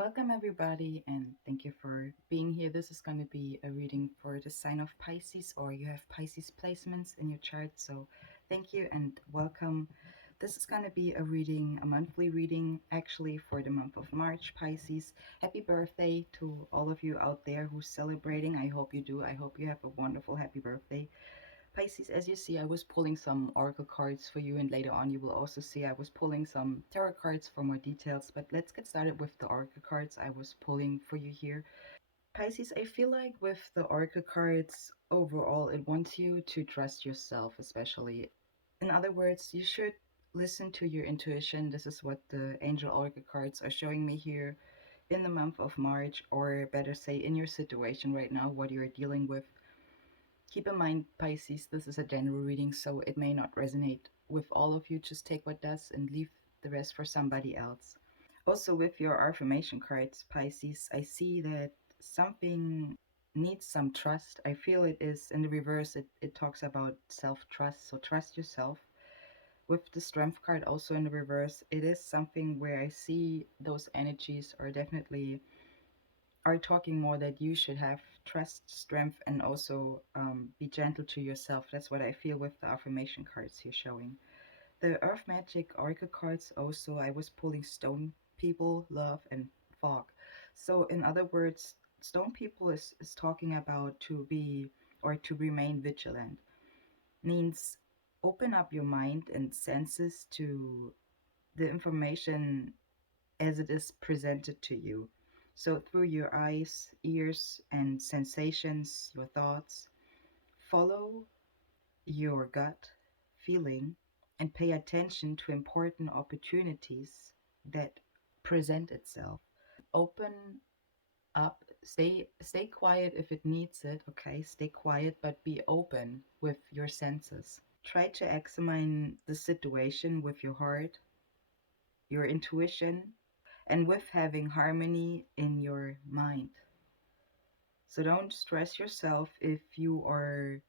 Welcome, everybody, and thank you for being here. This is going to be a reading for the sign of Pisces, or you have Pisces placements in your chart. So, thank you and welcome. This is going to be a reading, a monthly reading, actually, for the month of March, Pisces. Happy birthday to all of you out there who's celebrating. I hope you do. I hope you have a wonderful, happy birthday. Pisces, as you see, I was pulling some oracle cards for you, and later on you will also see I was pulling some tarot cards for more details. But let's get started with the oracle cards I was pulling for you here. Pisces, I feel like with the oracle cards overall, it wants you to trust yourself, especially. In other words, you should listen to your intuition. This is what the angel oracle cards are showing me here in the month of March, or better say, in your situation right now, what you're dealing with. Keep in mind, Pisces, this is a general reading, so it may not resonate with all of you. Just take what does and leave the rest for somebody else. Also, with your affirmation cards, Pisces, I see that something needs some trust. I feel it is in the reverse, it talks about self trust. So, trust yourself. With the strength card also in the reverse, it is something where I see those energies are definitely are talking more that you should have trust, strength, and also be gentle to yourself. That's what I feel with the affirmation cards here showing. The Earth Magic Oracle cards also, I was pulling Stone People, Love, and Fog. So, in other words, Stone People is talking about to be or to remain vigilant, means open up your mind and senses to the information as it is presented to you. So, through your eyes, ears, and sensations, your thoughts, follow your gut feeling and pay attention to important opportunities that present itself. Open up, stay quiet if it needs it, okay? Stay quiet, but be open with your senses. Try to examine the situation with your heart, your intuition, and with having harmony in your mind. So don't stress yourself if you are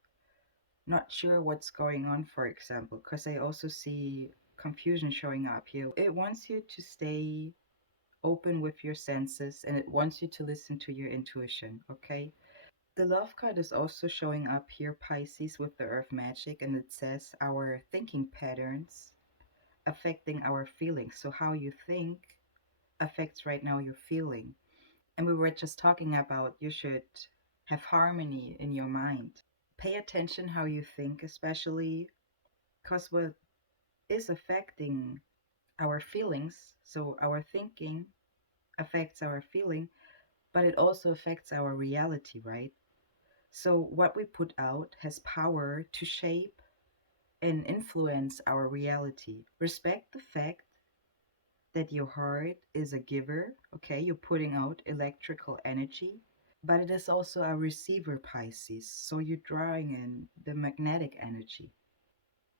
not sure what's going on, for example, because I also see confusion showing up here. It wants you to stay open with your senses and it wants you to listen to your intuition, okay? The love card is also showing up here, Pisces, with the earth magic, and it says our thinking patterns affecting our feelings. So, how you think affects right now your feeling. And we were just talking about you should have harmony in your mind. Pay attention how you think, especially because what is affecting our feelings, so our thinking affects our feeling, but it also affects our reality, right? So what we put out has power to shape and influence our reality. Respect the fact that your heart is a giver, okay? You're putting out electrical energy, but it is also a receiver, Pisces. So you're drawing in the magnetic energy.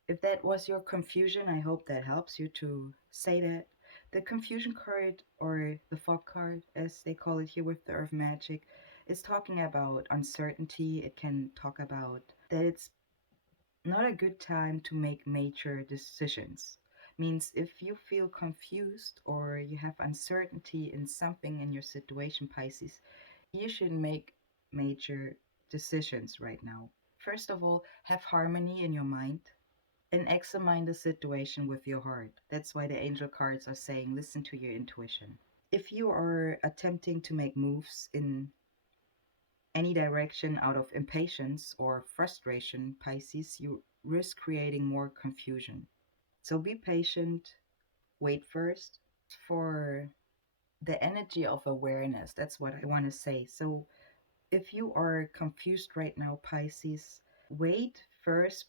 If that was your confusion, I hope that helps you to say that. The confusion card, or the fog card, as they call it here with the earth magic, is talking about uncertainty. It can talk about that it's not a good time to make major decisions. Means if you feel confused or you have uncertainty in something in your situation, Pisces, you should make major decisions right now. First of all, have harmony in your mind and examine the situation with your heart. That's why the angel cards are saying listen to your intuition. If you are attempting to make moves in any direction out of impatience or frustration, Pisces, you risk creating more confusion. So be patient, wait first for the energy of awareness. That's what I want to say. So if you are confused right now, Pisces, wait first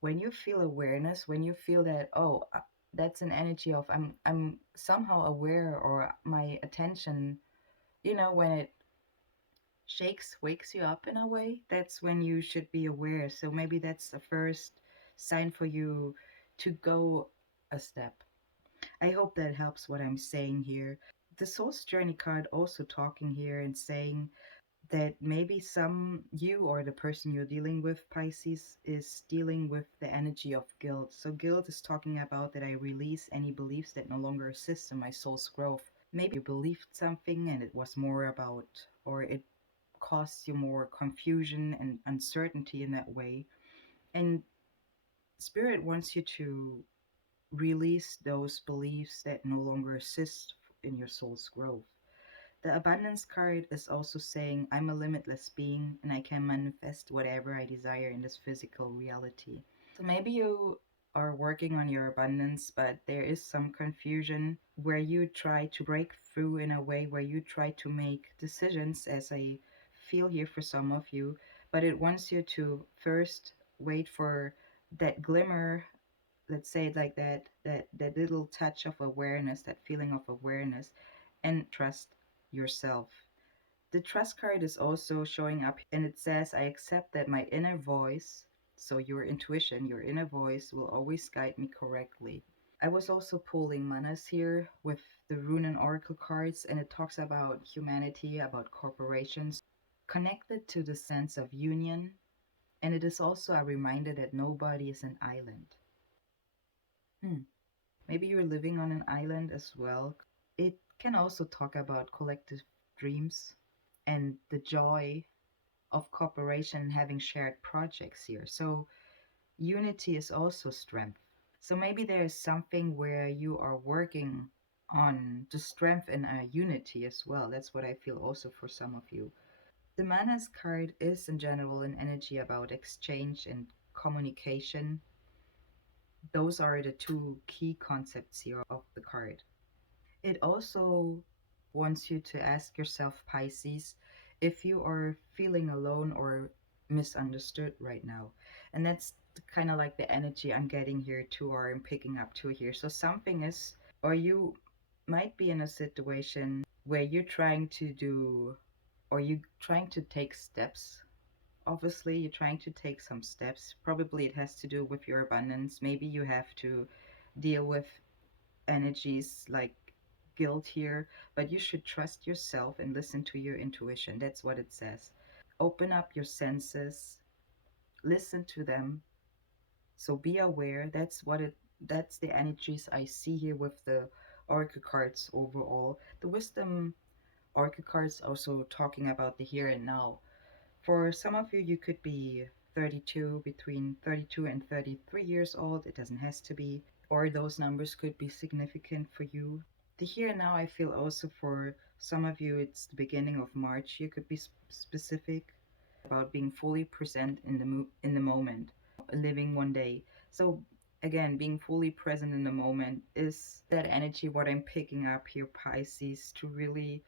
when you feel awareness, when you feel that, oh, that's an energy of I'm somehow aware, or my attention, when it shakes, wakes you up in a way, that's when you should be aware. So maybe that's the first sign for you to go a step. I hope that helps what I'm saying here. The Soul's Journey card also talking here and saying that maybe you or the person you're dealing with, Pisces, is dealing with the energy of guilt. So guilt is talking about that I release any beliefs that no longer assist in my soul's growth. Maybe you believed something and it was more about, or it caused you more confusion and uncertainty in that way. And Spirit wants you to release those beliefs that no longer assist in your soul's growth. The abundance card is also saying, I'm a limitless being and I can manifest whatever I desire in this physical reality. So maybe you are working on your abundance, but there is some confusion where you try to break through in a way where you try to make decisions, as I feel here for some of you, but it wants you to first wait for that glimmer, let's say it like that, that little touch of awareness, that feeling of awareness, and trust yourself. The trust card is also showing up and it says, I accept that my inner voice, so your intuition, your inner voice will always guide me correctly. I was also pulling manas here with the rune and oracle cards, and it talks about humanity, about corporations, connected to the sense of union. And it is also a reminder that nobody is an island. Hmm. Maybe you're living on an island as well. It can also talk about collective dreams and the joy of cooperation and having shared projects here. So, unity is also strength. So, maybe there is something where you are working on the strength and unity as well. That's what I feel also for some of you. The Manas card is, in general, an energy about exchange and communication. Those are the two key concepts here of the card. It also wants you to ask yourself, Pisces, if you are feeling alone or misunderstood right now. And that's kind of like the energy I'm getting here too, or I'm picking up to here. So something is, or you might be in a situation where you're trying to do, or you trying to take steps. Obviously, you're trying to take some steps. Probably it has to do with your abundance. Maybe you have to deal with energies like guilt here, but you should trust yourself and listen to your intuition. That's what it says. Open up your senses, listen to them. So be aware. That's the energies I see here with the oracle cards overall. The wisdom oracle cards also talking about the here and now. For some of you, you could be 32, between 32 and 33 years old. It doesn't has to be, or those numbers could be significant for you. The here and now, I feel also for some of you, it's the beginning of March. You could be specific about being fully present in in the moment, living one day. So again, being fully present in the moment is that energy. What I'm picking up here, Pisces, to really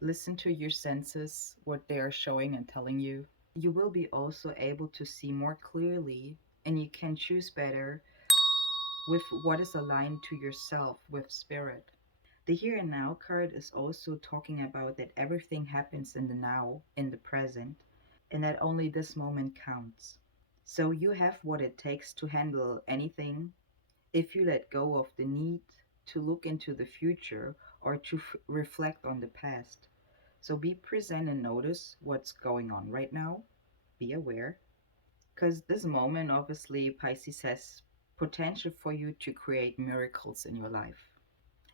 listen to your senses, what they are showing and telling you. You will be also able to see more clearly, and you can choose better with what is aligned to yourself, with spirit. The here and now card is also talking about that everything happens in the now, in the present, and that only this moment counts. So you have what it takes to handle anything if you let go of the need to look into the future or to reflect on the past. So be present and notice what's going on right now. Be aware. Because this moment, obviously, Pisces has potential for you to create miracles in your life.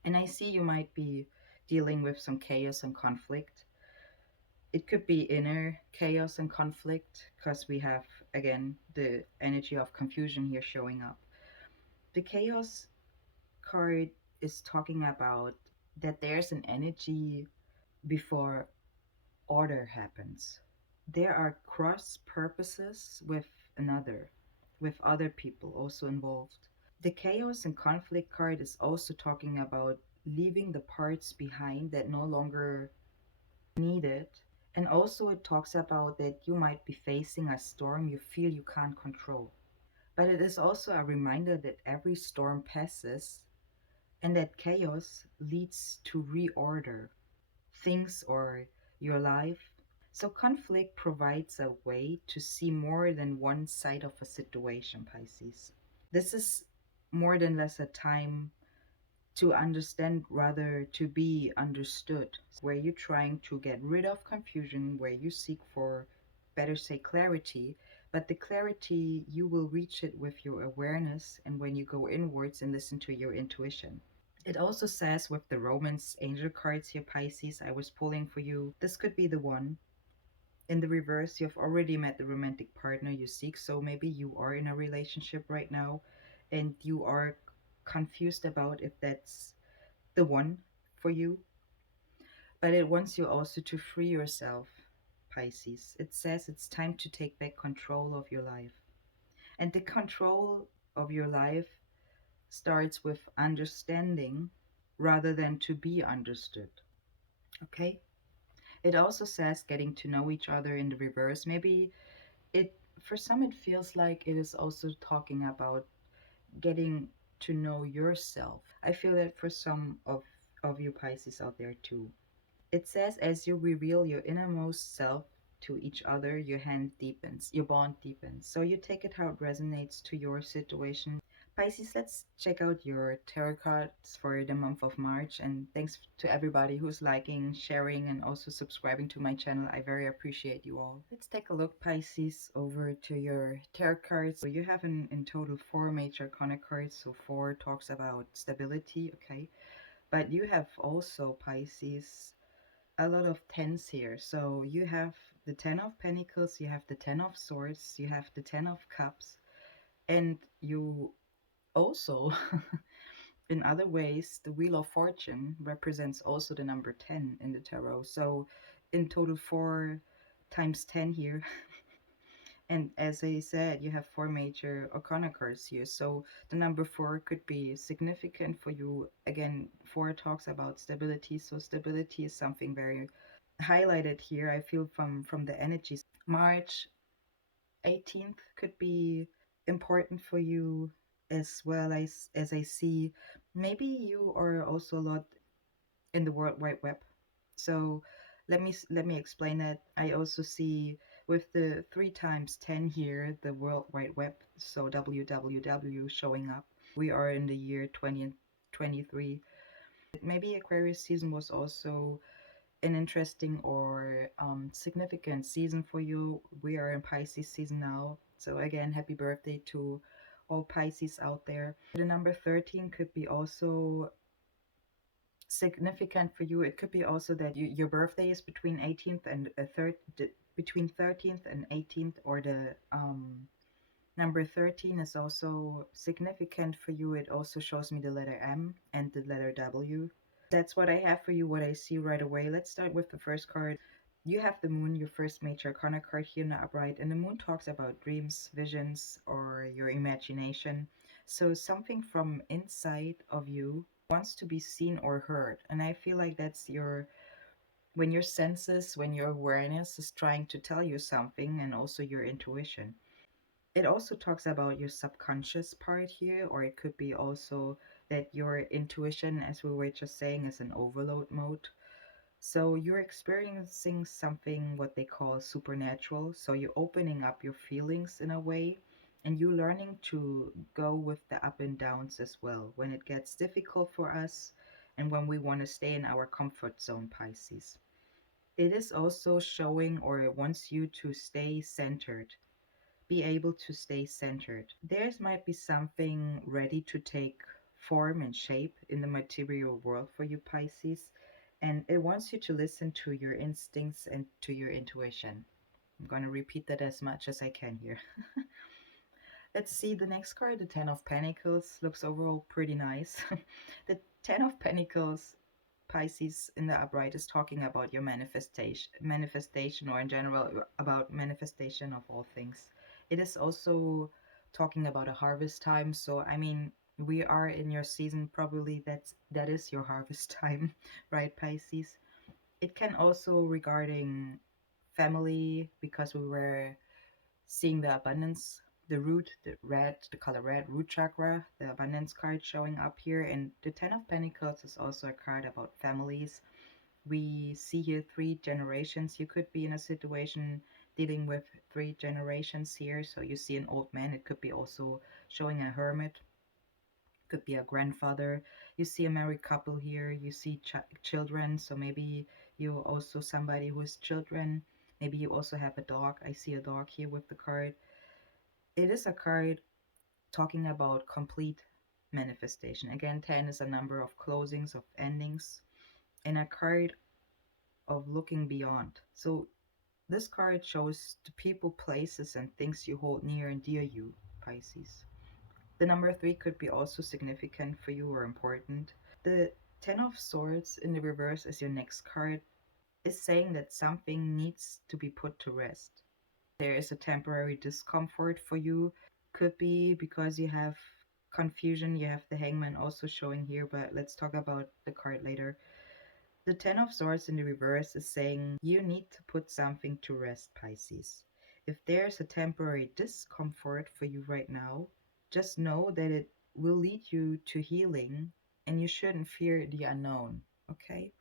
And I see you might be dealing with some chaos and conflict. It could be inner chaos and conflict because we have, again, the energy of confusion here showing up. The chaos card is talking about that there's an energy before order happens. There are cross purposes with other people also involved. The chaos and conflict card is also talking about leaving the parts behind that no longer needed. And also, it talks about that you might be facing a storm you feel you can't control. But it is also a reminder that every storm passes and that chaos leads to reorder things or your life. So, conflict provides a way to see more than one side of a situation, Pisces. This is more than less a time to understand, rather to be understood, where you're trying to get rid of confusion, where you seek for, better say, clarity. But the clarity, you will reach it with your awareness and when you go inwards and listen to your intuition. It also says with the romance angel cards here, Pisces, I was pulling for you. This could be the one. In the reverse, you've already met the romantic partner you seek. So maybe you are in a relationship right now and you are confused about if that's the one for you. But it wants you also to free yourself, Pisces. It says it's time to take back control of your life. And the control of your life starts with understanding rather than to be understood. Okay? It also says getting to know each other in the reverse. Maybe it, for some, it feels like it is also talking about getting to know yourself. I feel that for some of you Pisces out there too. It says as you reveal your innermost self to each other, your hand deepens, your bond deepens. So you take it how it resonates to your situation. Pisces, let's check out your tarot cards for the month of March. And thanks to everybody who's liking, sharing, and also subscribing to my channel. I very appreciate you all. Let's take a look, Pisces, over to your tarot cards. So you have in total four major arcana cards. So four talks about stability, okay? But you have also, Pisces, a lot of tens here. So you have the Ten of Pentacles, you have the Ten of Swords, you have the Ten of Cups, and you also, in other ways, the Wheel of Fortune represents also the number 10 in the tarot. So in total, 4 times 10 here. And as I said, you have four major arcana cards here. So the number 4 could be significant for you. Again, 4 talks about stability. So stability is something very highlighted here, I feel, from the energies. March 18th could be important for you, as well as I see maybe you are also a lot in the World Wide Web. So let me explain that. I also see with the 3 times 10 here, the World Wide Web, so www showing up. We are in the year 2023. Maybe Aquarius season was also an interesting or significant season for you. We are in Pisces season now. So again, happy birthday to all Pisces out there. The number 13 could be also significant for you. It could be also that your birthday is between 18th and between 13th and 18th, or the number 13 is also significant for you. It also shows me the letter M and the letter W. That's what I have for you, what I see right away. Let's start with the first card. You have the moon, your first major arcana card here in the upright, and the moon talks about dreams, visions, or your imagination. So something from inside of you wants to be seen or heard. And I feel like that's when your senses, when your awareness is trying to tell you something, and also your intuition. It also talks about your subconscious part here, or it could be also that your intuition, as we were just saying, is in overload mode. So you're experiencing something what they call supernatural. So you're opening up your feelings in a way, and you're learning to go with the up and downs as well when it gets difficult for us and when we want to stay in our comfort zone, Pisces. It is also showing, or it wants you to stay centered, be able to stay centered. Theirs might be something ready to take form and shape in the material world for you, Pisces, and it wants you to listen to your instincts and to your intuition. I'm going to repeat that as much as I can here. Let's see the next card. The Ten of Pentacles looks overall pretty nice. The Ten of Pentacles, Pisces, in the upright, is talking about your manifestation, or in general about manifestation of all things. It is also talking about a harvest time. So I mean, we are in your season, probably that is your harvest time, right, Pisces? It can also regarding family, because we were seeing the abundance, the root, the color red, root chakra, the abundance card showing up here. And the Ten of Pentacles is also a card about families. We see here 3 generations. You could be in a situation dealing with 3 generations here. So you see an old man. It could be also showing a hermit, could be a grandfather. You see a married couple here. You see children. So maybe you also somebody who has children. Maybe you also have a dog. I see a dog here with the card. It is a card talking about complete manifestation. Again, 10 is a number of closings, of endings, and a card of looking beyond. So this card shows the people, places, and things you hold near and dear you, Pisces. The number three could be also significant for you or important. The Ten of Swords in the reverse as your next card is saying that something needs to be put to rest. There is a temporary discomfort for you. Could be because you have confusion. You have the Hangman also showing here, but let's talk about the card later. The Ten of Swords in the reverse is saying you need to put something to rest, Pisces. If there's a temporary discomfort for you right now, just know that it will lead you to healing and you shouldn't fear the unknown, okay?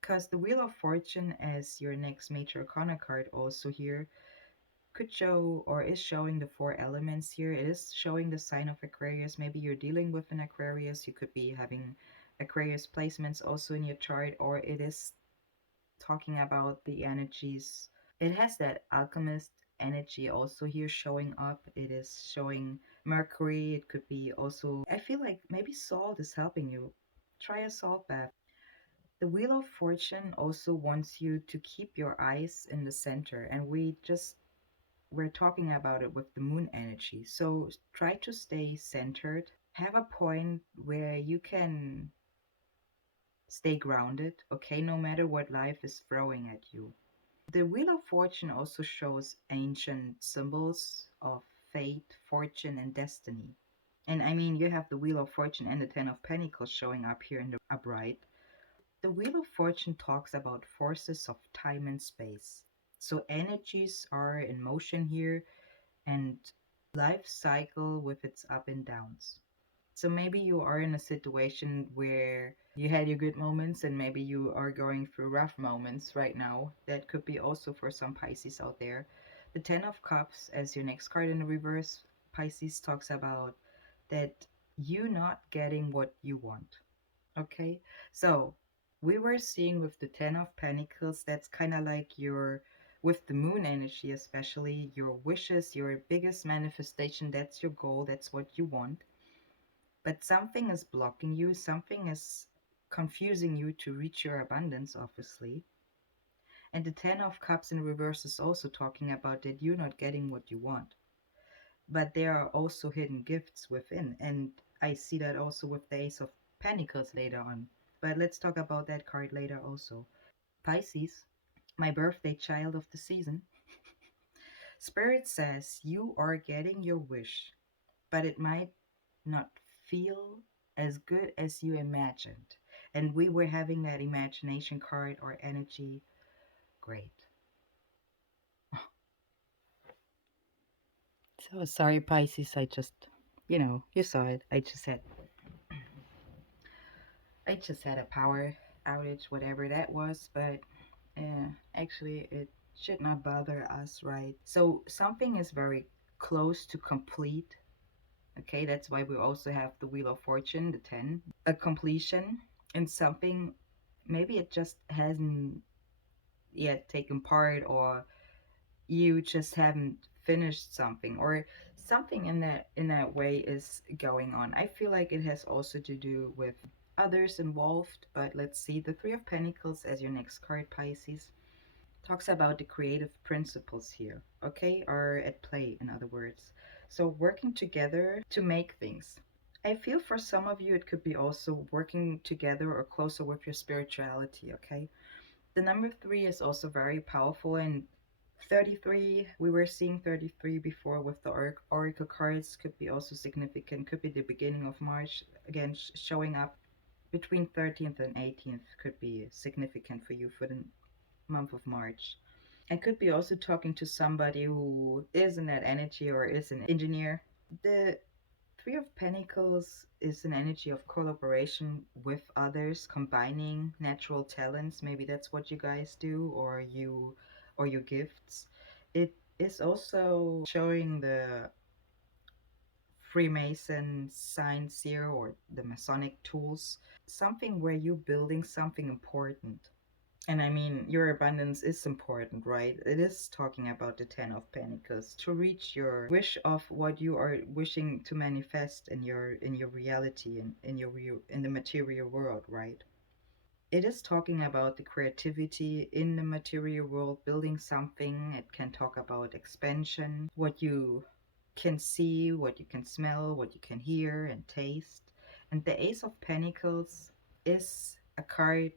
Because the Wheel of Fortune as your next major arcana card also here could show or is showing the four elements here. It is showing the sign of Aquarius. Maybe you're dealing with an Aquarius. You could be having Aquarius placements also in your chart, or it is talking about the energies. It has that alchemist energy also here showing up. It is showing Mercury. It could be also, I feel like maybe salt is helping you. Try a salt bath. The Wheel of Fortune also wants you to keep your eyes in the center, and we're talking about it with the moon energy. So try to stay centered. Have a point where you can stay grounded, okay, no matter what life is throwing at you. The Wheel of Fortune also shows ancient symbols of fate, fortune, and destiny. And I mean, you have the Wheel of Fortune and the Ten of Pentacles showing up here in the upright. The Wheel of Fortune talks about forces of time and space. So energies are in motion here and life cycle with its up and downs. So maybe you are in a situation where you had your good moments and maybe you are going through rough moments right now. That could be also for some Pisces out there. The Ten of Cups as your next card in the reverse, Pisces talks about that you not getting what you want. Okay, so we were seeing with the Ten of Pentacles, that's kind of like your, with the moon energy especially, your wishes, your biggest manifestation, that's your goal, that's what you want. But something is blocking you, something is confusing you to reach your abundance, obviously. And the Ten of Cups in reverse is also talking about that you're not getting what you want. But there are also hidden gifts within. And I see that also with the Ace of Pentacles later on. But let's talk about that card later also. Pisces, my birthday child of the season. Spirit says you are getting your wish, but it might not feel as good as you imagined. And we were having that imagination card or energy. Great. So sorry, Pisces. I just, you saw it. I just had a power outage, whatever that was, but actually it should not bother us, right? So something is very close to complete. Okay, that's why we also have the Wheel of Fortune, the 10, a completion in something. Maybe it just hasn't yet taken part, or you just haven't finished something, or something in that way is going on. I feel like it has also to do with others involved, but let's see. The Three of Pentacles as your next card, Pisces, talks about the creative principles here, okay, are at play, in other words. So working together to make things. I feel for some of you it could be also working together or closer with your spirituality, okay? The number three is also very powerful, and 33, we were seeing 33 before with the oracle cards, could be also significant, could be the beginning of March, again showing up between 13th and 18th, could be significant for you for the month of March. I could be also talking to somebody who is in that energy or is an engineer. The Three of Pentacles is an energy of collaboration with others, combining natural talents. Maybe that's what you guys do, or your gifts. It is also showing the Freemason signs here, or the Masonic tools. Something where you're building something important. And I mean, your abundance is important, right? It is talking about the Ten of Pentacles to reach your wish of what you are wishing to manifest in your reality and in the material world, right? It is talking about the creativity in the material world, building something. It can talk about expansion, what you can see, what you can smell, what you can hear and taste. And the Ace of Pentacles is a card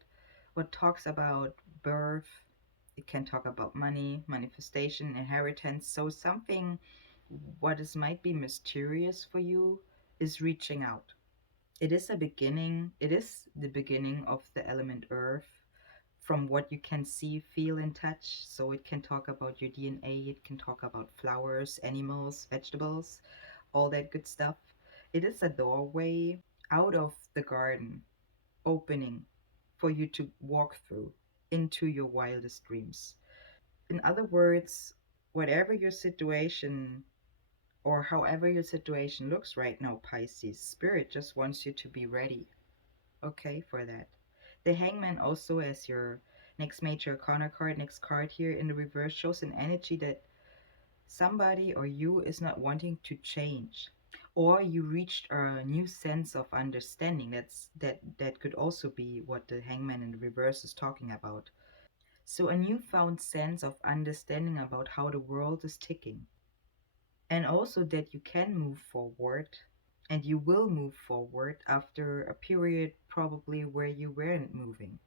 what talks about birth. It can talk about money, manifestation, inheritance. So something what is might be mysterious for you is reaching out. It is a beginning. It is the beginning of the element earth from what you can see, feel, and touch. So it can talk about your DNA, it can talk about flowers, animals, vegetables, all that good stuff. It is a doorway out of the garden, opening for you to walk through into your wildest dreams. In other words, whatever your situation or however your situation looks right now, Pisces, Spirit just wants you to be ready, okay, for that. The Hangman also as your next major arcana card, next card here in the reverse shows an energy that somebody or you is not wanting to change, or you reached a new sense of understanding. That could also be what the Hangman in the reverse is talking about. So a newfound sense of understanding about how the world is ticking, and also that you can move forward and you will move forward after a period probably where you weren't moving,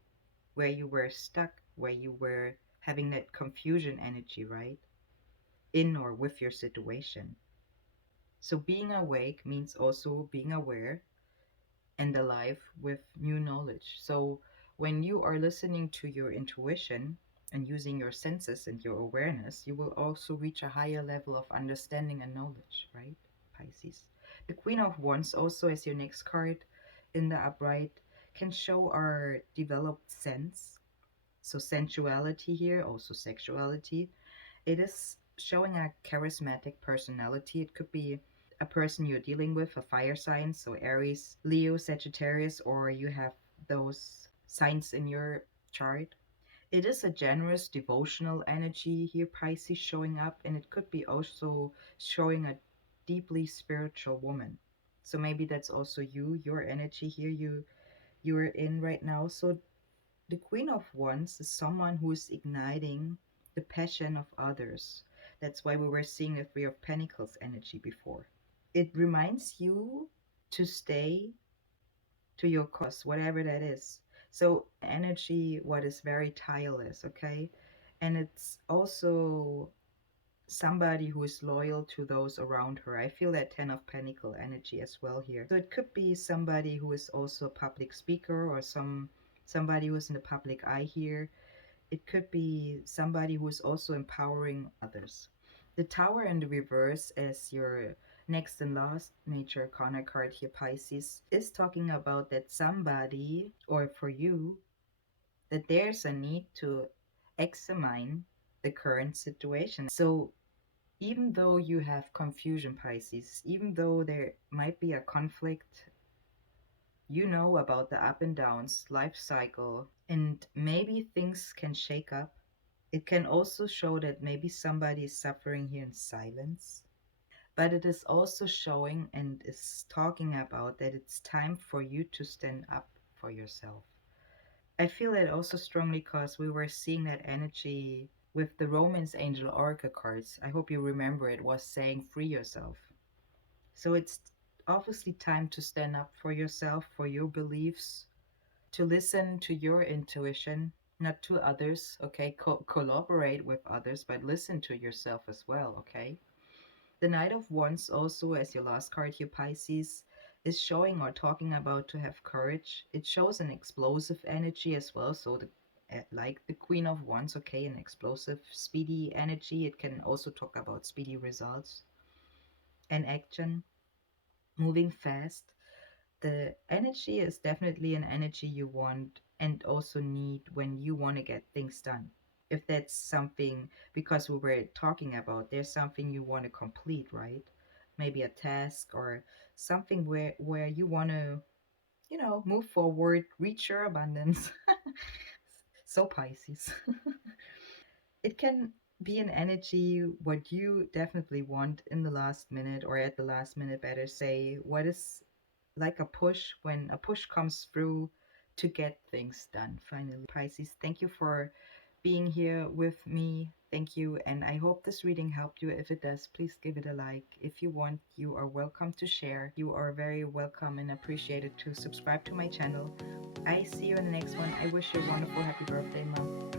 where you were stuck, where you were having that confusion energy, right? In or with your situation. So being awake means also being aware and alive with new knowledge. So when you are listening to your intuition and using your senses and your awareness, you will also reach a higher level of understanding and knowledge, right? Pisces. The Queen of Wands also as your next card in the upright can show our developed sense. So sensuality here, also sexuality. It is showing a charismatic personality. It could be a person you're dealing with, a fire sign, so Aries, Leo, Sagittarius, or you have those signs in your chart. It is a generous devotional energy here, Pisces, showing up, and it could be also showing a deeply spiritual woman. So maybe that's also you, your energy here you're in right now. So the Queen of Wands is someone who is igniting the passion of others. That's why we were seeing the Three of Pentacles energy before. It reminds you to stay to your cause, whatever that is. So energy, what is very tireless, okay? And it's also somebody who is loyal to those around her. I feel that Ten of Pentacle energy as well here. So it could be somebody who is also a public speaker or somebody who is in the public eye here. It could be somebody who is also empowering others. The Tower in the reverse as your next and last major arcana card here, Pisces, is talking about that somebody, or for you, that there's a need to examine the current situation. So even though you have confusion, Pisces, even though there might be a conflict, you know about the up and downs, life cycle, and maybe things can shake up. It can also show that maybe somebody is suffering here in silence, but it is also showing and is talking about that it's time for you to stand up for yourself. I feel it also strongly because we were seeing that energy with the Romance Angel Oracle cards. I hope you remember it was saying free yourself. So it's obviously time to stand up for yourself, for your beliefs, to listen to your intuition, not to others, okay? Collaborate with others, but listen to yourself as well, okay? The Knight of Wands, also as your last card here, Pisces, is showing or talking about to have courage. It shows an explosive energy as well. So, like the Queen of Wands, okay, an explosive, speedy energy. It can also talk about speedy results and action, moving fast. The energy is definitely an energy you want and also need when you want to get things done. If that's something, because we were talking about, there's something you want to complete, right? Maybe a task or something where you want to, move forward, reach your abundance. So Pisces. It can be an energy what you definitely want in the last minute, or at the last minute, better say, what is like a push, when a push comes through to get things done finally. Pisces, thank you for being here with me. Thank you, and I hope this reading helped you. If it does, please give it a like. If you want, you are welcome to share. You are very welcome and appreciated to subscribe to my channel. I see you in the next one. I wish you a wonderful happy birthday month.